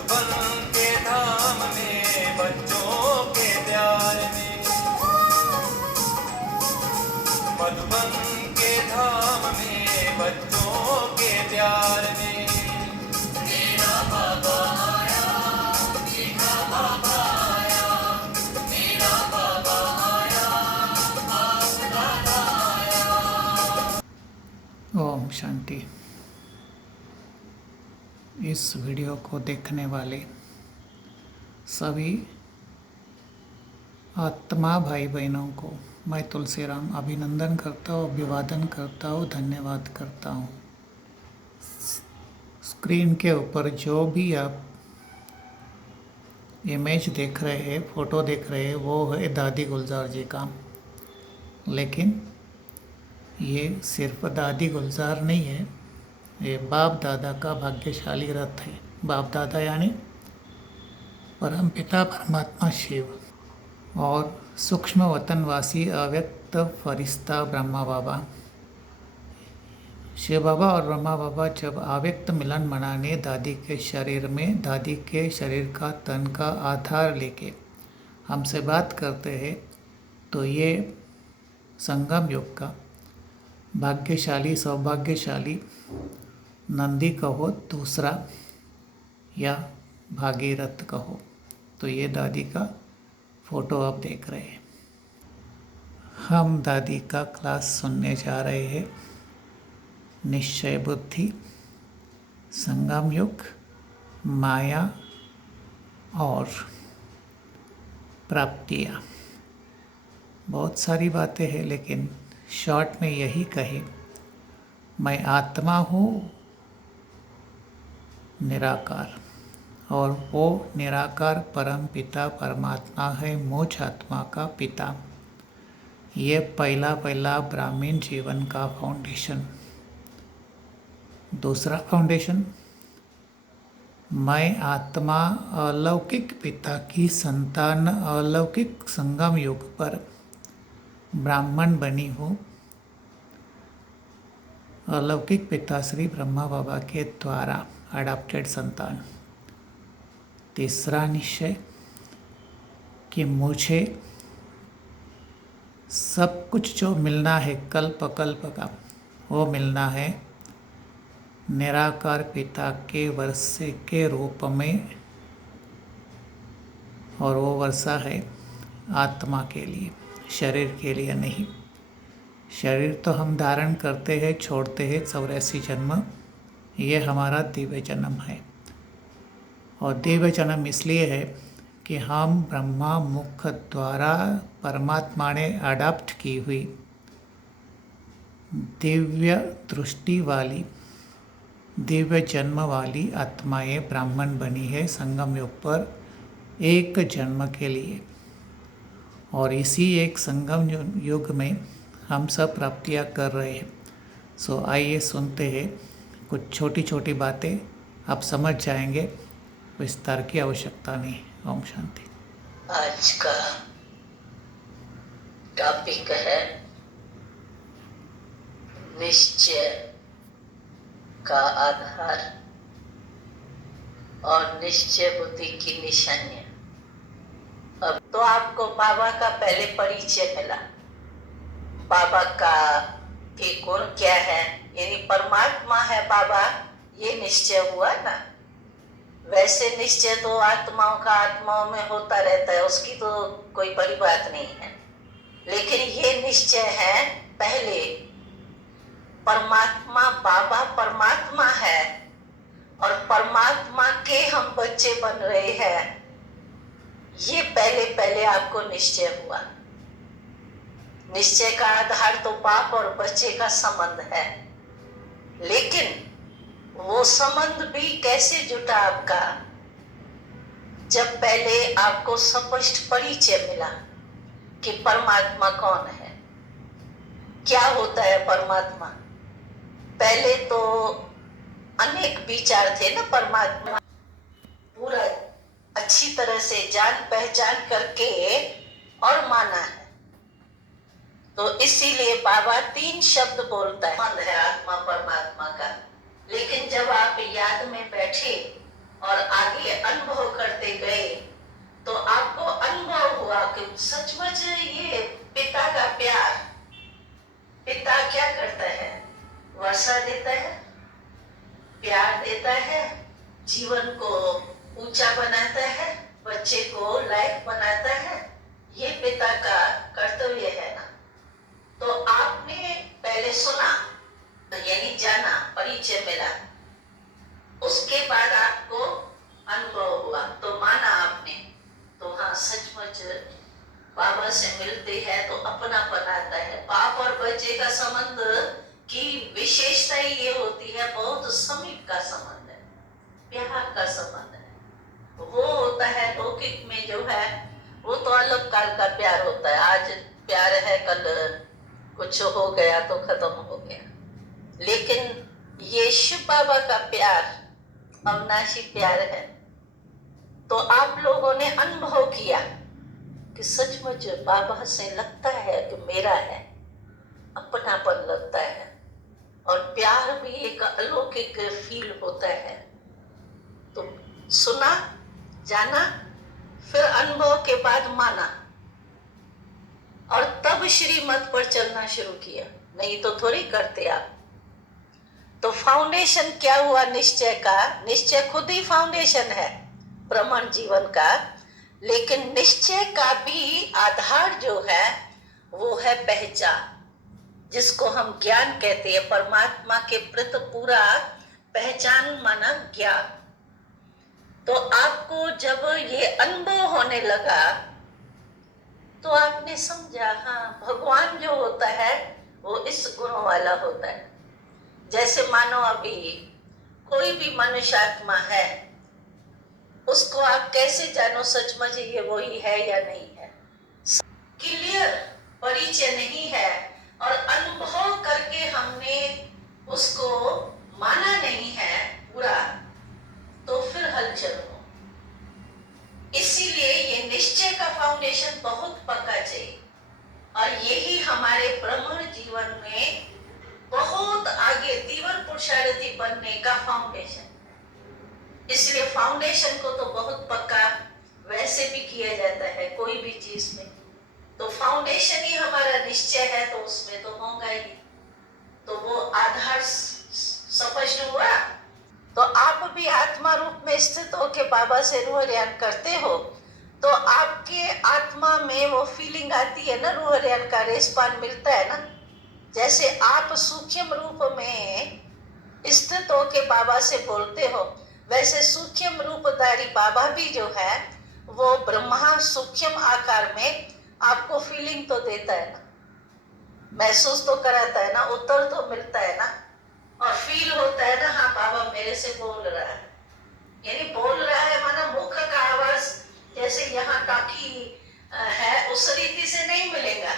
मधुबन के धाम में बच्चों के प्यार में, मधुबन के धाम में बच्चों के प्यार में। मेरा बाबा आया, मेरा बाबा आया, मेरा बाबा आया, बाप दादा आया। ओम शांति। इस वीडियो को देखने वाले सभी आत्मा भाई बहनों को मैं तुलसीराम अभिनंदन करता हूँ, अभिवादन करता हूँ, धन्यवाद करता हूँ। स्क्रीन के ऊपर जो भी आप इमेज देख रहे हैं, फ़ोटो देख रहे हैं, वो है दादी गुलजार जी का। लेकिन ये सिर्फ दादी गुलजार नहीं है, ये बाप दादा का भाग्यशाली रथ है। बाप दादा यानी परमपिता परमात्मा शिव और सूक्ष्म वतनवासी अव्यक्त फरिश्ता ब्रह्मा बाबा। शिव बाबा और ब्रह्मा बाबा जब अव्यक्त मिलन मनाने दादी के शरीर में, दादी के शरीर का तन का आधार लेके हमसे बात करते हैं, तो ये संगम युग का भाग्यशाली सौभाग्यशाली नंदी कहो दूसरा या भागीरथ कहो, तो ये दादी का फ़ोटो आप देख रहे हैं। हम दादी का क्लास सुनने जा रहे हैं। निश्चय बुद्धि, संगम युग, माया और प्राप्तियाँ। बहुत सारी बातें हैं, लेकिन शॉर्ट में यही कहे, मैं आत्मा हूँ निराकार, और वो निराकार परम पिता परमात्मा है, मुझ आत्मा का पिता। ये पहला ब्राह्मण जीवन का फाउंडेशन। दूसरा फाउंडेशन, मैं आत्मा अलौकिक पिता की संतान, अलौकिक संगम युग पर ब्राह्मण बनी हूँ, अलौकिक पिता श्री ब्रह्मा बाबा के द्वारा अडॉप्टेड संतान। तीसरा निश्चय कि मुझे सब कुछ जो मिलना है कल्प कल्प का, वो मिलना है निराकार पिता के वर्षे के रूप में, और वो वर्षा है आत्मा के लिए, शरीर के लिए नहीं। शरीर तो हम धारण करते हैं, छोड़ते हैं 84 जन्म, ये हमारा दिव्य जन्म है। और दिव्य जन्म इसलिए है कि हम ब्रह्मा मुख द्वारा परमात्मा ने अडॉप्ट की हुई दिव्य दृष्टि वाली, दिव्य जन्म वाली आत्माएं ब्राह्मण बनी है संगम युग पर एक जन्म के लिए। और इसी एक संगम युग में हम सब प्राप्तियां कर रहे हैं। सो आइए सुनते हैं कुछ छोटी छोटी बातें, आप समझ जाएंगे, विस्तार की आवश्यकता नहीं। ओम शांति। आज का टॉपिक है निश्चय का आधार और निश्चय बुद्धि की निशानियां। अब तो आपको बाबा का पहले परिचय मिला, बाबा का कि कौन क्या है, यानी परमात्मा है बाबा, ये निश्चय हुआ ना। वैसे निश्चय तो आत्माओं का आत्माओं में होता रहता है, उसकी तो कोई बड़ी बात नहीं है। लेकिन ये निश्चय है पहले परमात्मा, बाबा परमात्मा है और परमात्मा के हम बच्चे बन रहे हैं, ये पहले आपको निश्चय हुआ। निश्चय का आधार तो बाप और बच्चे का संबंध है, लेकिन वो संबंध भी कैसे जुटा आपका, जब पहले आपको स्पष्ट परिचय मिला कि परमात्मा कौन है, क्या होता है परमात्मा। पहले तो अनेक विचार थे ना, परमात्मा पूरा अच्छी तरह से जान पहचान करके और माना है। तो इसीलिए बाबा 3 शब्द बोलता है, मन है आत्मा परमात्मा का। लेकिन जब आप याद में बैठे और आगे जीवन को ऊंचा बनाता है, बच्चे को लायक बनाता है, ये पिता का कर्तव्य है ना। तो आपने पहले सुना, यानी जाना, परिचय मिला, उसके बाद आपको अनुभव हुआ, तो माना आपने, तो हाँ सचमुच बाबा से मिलते हैं तो अपनापन आता है। बाप और बच्चे का संबंध की विशेषता ही ये होती है, बहुत समीप का संबंध है, प्यार का संबंध है। वो होता है लौकिक में जो है वो तो अलग काल का प्यार होता है, आज प्यार है, कल कुछ हो गया तो खत्म हो गया। लेकिन ये शिव बाबा का प्यार अविनाशी प्यार है। तो आप लोगों ने अनुभव किया कि सचमुच बाबा से लगता है कि मेरा है, अपनापन लगता है, और प्यार भी एक अलौकिक फील होता है। तो सुना, जाना, फिर अनुभव के बाद माना, और तब श्रीमत पर चलना शुरू किया, नहीं तो थोड़ी करते आप। तो फाउंडेशन क्या हुआ निश्चय का? निश्चय खुद ही फाउंडेशन है ब्रह्मांड जीवन का, लेकिन निश्चय का भी आधार जो है वो है पहचान, जिसको हम ज्ञान कहते हैं। परमात्मा के प्रति पूरा पहचान माना ज्ञान। तो आपको जब ये अनुभव होने लगा तो आपने समझा, हाँ भगवान जो होता है वो इस गुणों वाला होता है। जैसे मानो अभी कोई भी मनुष्य आत्मा है, उसको आप कैसे जानो सचमुच ये वही है या नहीं है? क्लियर परिचय नहीं है, और अनुभव करके हमने उसको माना नहीं है पूरा, तो फिर हलचल हो। इसीलिए ये निश्चय का फाउंडेशन बहुत पक्का चाहिए, और यही हमारे ब्रह्मांड जीवन में बहुत आगे तीव्र पुरुषार्थी बनने का फाउंडेशन। इसलिए फाउंडेशन को तो बहुत पक्का वैसे भी किया जाता है कोई भी चीज में, तो फाउंडेशन ही हमारा निश्चय है, तो उसमें तो होगा ही। तो वो आधार स्पष्ट हुआ। तो आप भी आत्मा रूप में स्थित होके बाबा से रूह ध्यान करते हो, तो आपके आत्मा में वो फीलिंग आती है ना, रूह ध्यान का रेस्पॉन्स मिलता है ना। जैसे आप सूक्ष्म रूप में स्थित होके बाबा से बोलते हो, वैसे सूक्ष्म रूपधारी बाबा भी जो है वो ब्रह्मा सूक्ष्म आकार में आपको फीलिंग तो देता है ना, महसूस तो कराता है ना, उत्तर तो मिलता है ना, और फील होता है ना, हाँ बाबा मेरे से बोल रहा है। यानी बोल रहा है माना मुख का आवाज जैसे यहाँ टाकी है उस रीति से नहीं मिलेगा,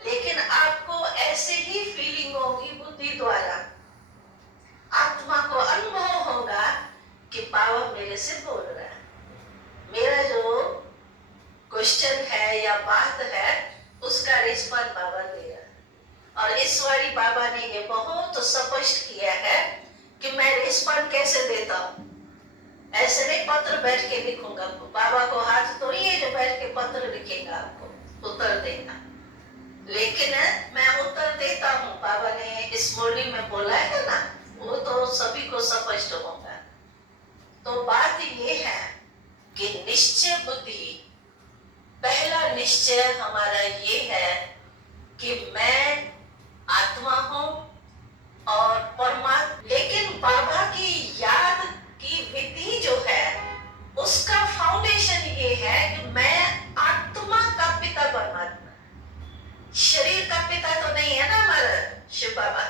लेकिन आपको ऐसे ही फीलिंग होगी बुद्धि द्वारा, आत्मा को अनुभव होगा कि बाबा मेरे से बोल रहा है, मेरा जो क्वेश्चन है या बात है उसका रिस्पॉन्स बाबा दे रहा है। और इस बारी बाबा ने ये बहुत स्पष्ट किया है कि मैं रिस्पॉन्स कैसे देता हूँ। ऐसे नहीं पत्र बैठ के लिखूंगा, बाबा को हाथ तो नहीं है जो बैठ के पत्र लिखेगा आपको उत्तर देना, लेकिन मैं उत्तर देता हूँ। बाबा ने इस मुरली में बोला है ना, वो तो सभी को स्पष्ट होगा। तो बात ये है कि निश्चय बुद्धि, पहला निश्चय हमारा ये है कि मैं आत्मा हूं और परमात्मा। लेकिन बाबा की याद की विधि जो है उसका फाउंडेशन ये है कि मैं आत्मा का पिता परमात्मा, शरीर का पिता तो नहीं है ना हमारा शिव बाबा।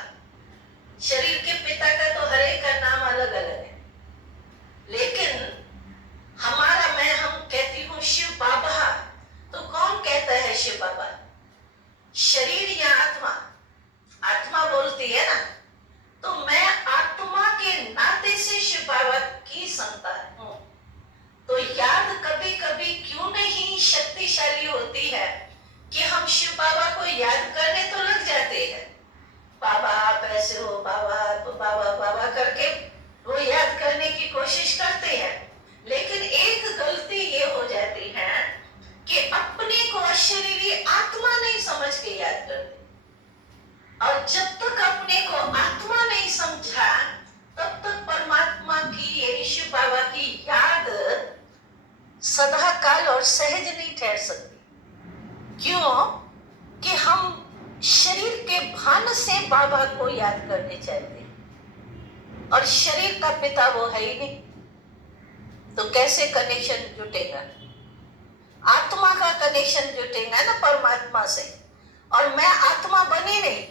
शरीर के पिता का तो हर एक का नाम अलग अलग है, लेकिन हमारा मैं, हम कहती हूँ शिव बाबा, तो कौन कहता है शिव बाबा? शरीर या आत्मा? आत्मा बोलती है ना, तो मैं आत्मा के नाते से शिव बाबा की संतान हूं। तो याद कभी कभी क्यों नहीं शक्तिशाली होती है कि हम शिव बाबा को याद करने तो लग जाते हैं, बाबा सदा काल और सहज नहीं ठहर सकती। क्यों? कि हम शरीर के भान से बाबा को याद करने चाहते हैं और शरीर का पिता वो है ही नहीं, तो कैसे कनेक्शन जुटेगा? आत्मा का कनेक्शन जुटेगा ना परमात्मा से, और मैं आत्मा बनी नहीं,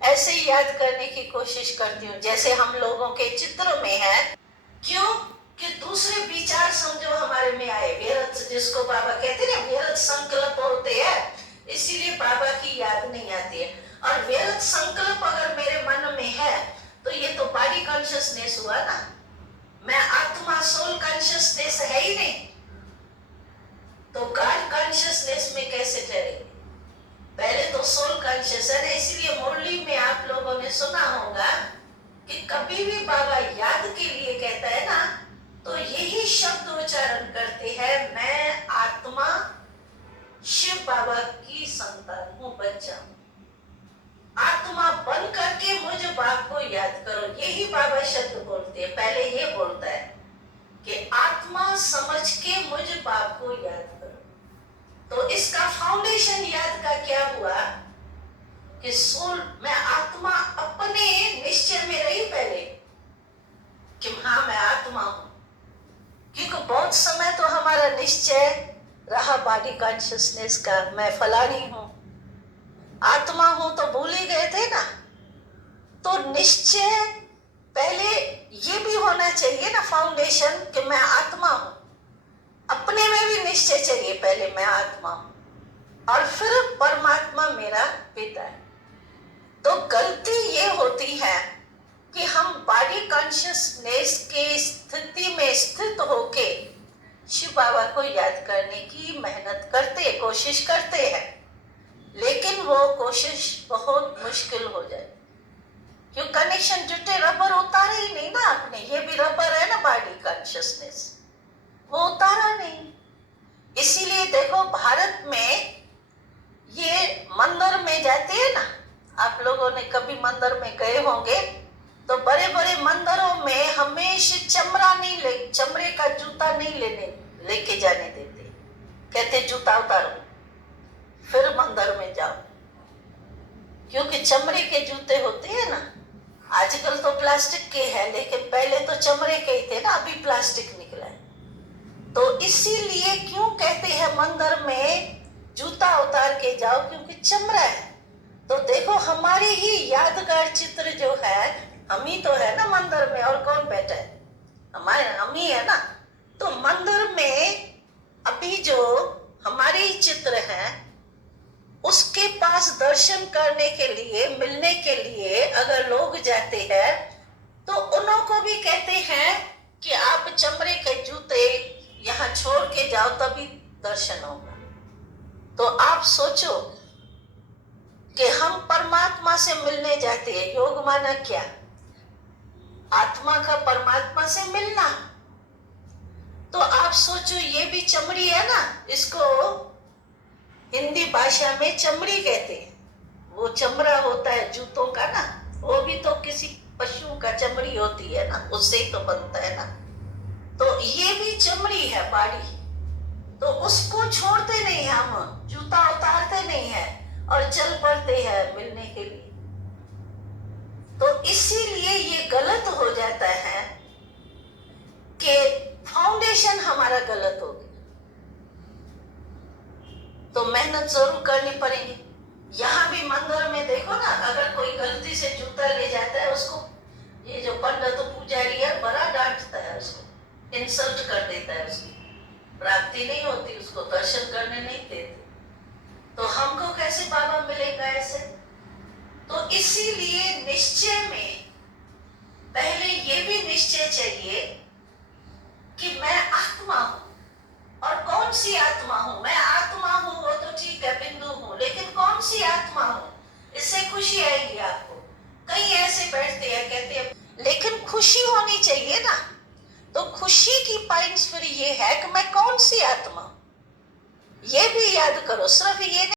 ऐसे ही याद करने की कोशिश करती हूँ जैसे हम लोगों के चित्र में है। क्यों? कि दूसरे विचार समझो हमारे में आए, व्यर्थ, जिसको बाबा कहते हैं ना, व्यर्थ संकल्प होते हैं, इसीलिए बाबा की याद नहीं आती है। और व्यर्थ संकल्प अगर मेरे मन में है तो ये तो बॉडी कॉन्शियसनेस हुआ ना, मैं आत्मा सोल कॉन्शियसनेस है ही नहीं, तो गॉड कॉन्शियसनेस में कैसे ठहरेंगे? पहले तो सोल कॉन्शियस है ना, इसलिए मुरली में आप लोगों ने सुना होगा कि कभी भी बाबा याद के लिए कहता है ना, तो यही शब्द उच्चारण करते हैं, मैं आत्मा शिव बाबा की संतान हूं, बच्चा हूं, आत्मा बन करके मुझ बाप को याद करो, यही बाबा शब्द बोलते हैं। पहले ये बोलता है कि आत्मा समझ के मुझ बाप को याद करो। तो इसका फाउंडेशन याद का क्या हुआ कि सोल, मैं आत्मा अपने निश्चय में रही पहले कि हाँ मैं आत्मा हूं, क्योंकि बहुत समय तो हमारा निश्चय रहा बॉडी कॉन्शियसनेस का, मैं फलानी हूं, आत्मा हूं तो भूल ही गए थे ना। तो निश्चय पहले ये भी होना चाहिए ना, फाउंडेशन, कि मैं आत्मा हूं, अपने में भी निश्चय चाहिए, पहले मैं आत्मा हूं और फिर परमात्मा मेरा पिता है। तो गलती ये होती है कि हम बॉडी कॉन्शियसनेस के स्थिति में स्थित होके शिव बाबा को याद करने की मेहनत करते, कोशिश करते हैं, लेकिन वो कोशिश बहुत मुश्किल हो जाए, क्यों? कनेक्शन जुटे, रबर उतारे ही नहीं ना आपने, ये भी रबर है ना बॉडी कॉन्शियसनेस, वो उतारा नहीं। इसीलिए देखो भारत में ये मंदिर में जाते हैं ना, आप लोगों ने कभी मंदिर में गए होंगे, तो बड़े बड़े मंदिरों में हमेशा चमड़े का जूता नहीं लेके जाने देते, कहते जूता उतारो फिर मंदिर में जाओ, क्योंकि चमड़े के जूते होते हैं ना, आजकल तो प्लास्टिक के हैं, लेकिन पहले तो चमड़े के ही थे ना, अभी प्लास्टिक निकला है। तो इसीलिए क्यों कहते हैं मंदिर में जूता उतार के जाओ, क्योंकि चमड़ा है। तो देखो हमारी ही यादगार चित्र जो है, हम ही तो है ना मंदिर में, और कौन बैठा है? हम ही है ना। तो मंदिर में अभी जो हमारे ही चित्र हैं, उसके पास दर्शन करने के लिए, मिलने के लिए अगर लोग जाते हैं, तो उन्हों को भी कहते हैं कि आप चमड़े के जूते यहाँ छोड़ के जाओ, तभी दर्शन होगा। तो आप सोचो कि हम परमात्मा से मिलने जाते हैं, योग माना क्या? आत्मा का परमात्मा से मिलना। तो आप सोचो, ये भी चमड़ी है ना, इसको हिंदी भाषा में चमड़ी कहते हैं। वो चमड़ा होता है जूतों का ना, वो भी तो किसी पशु का चमड़ी होती है ना, उससे ही तो बनता है ना। तो ये भी चमड़ी है बॉडी, तो उसको छोड़ते नहीं, हम जूता उतारते नहीं है और चल पड़ते हैं मिलने के लिए। तो इसीलिए ये गलत हो जाता है कि फाउंडेशन हमारा गलत हो गया। तो मेहनत जरूर करनी पड़ेगी। यहाँ भी मंदिर में देखो ना, अगर कोई गलती से जूता ले जाता है, उसको ये जो पंडित पुजारी है बड़ा डांटता है, उसको इंसल्ट कर देता है, उसकी प्राप्ति नहीं होती, उसको दर्शन करने नहीं देते। तो हमको कैसे बाबा मिलेगा ऐसे? तो इसीलिए निश्चय में पहले ये भी निश्चय चाहिए कि मैं आत्मा हूं। और कौन सी आत्मा हूं? मैं आत्मा हूं वो तो ठीक है, बिंदु हूं, लेकिन कौन सी आत्मा हूं? इससे खुशी आएगी आपको। कई ऐसे बैठते हैं, कहते हैं, लेकिन खुशी होनी चाहिए ना। तो खुशी की पॉइंट्स फिर ये है कि मैं कौन सी आत्मा हूं, ये भी याद करो। सिर्फ ये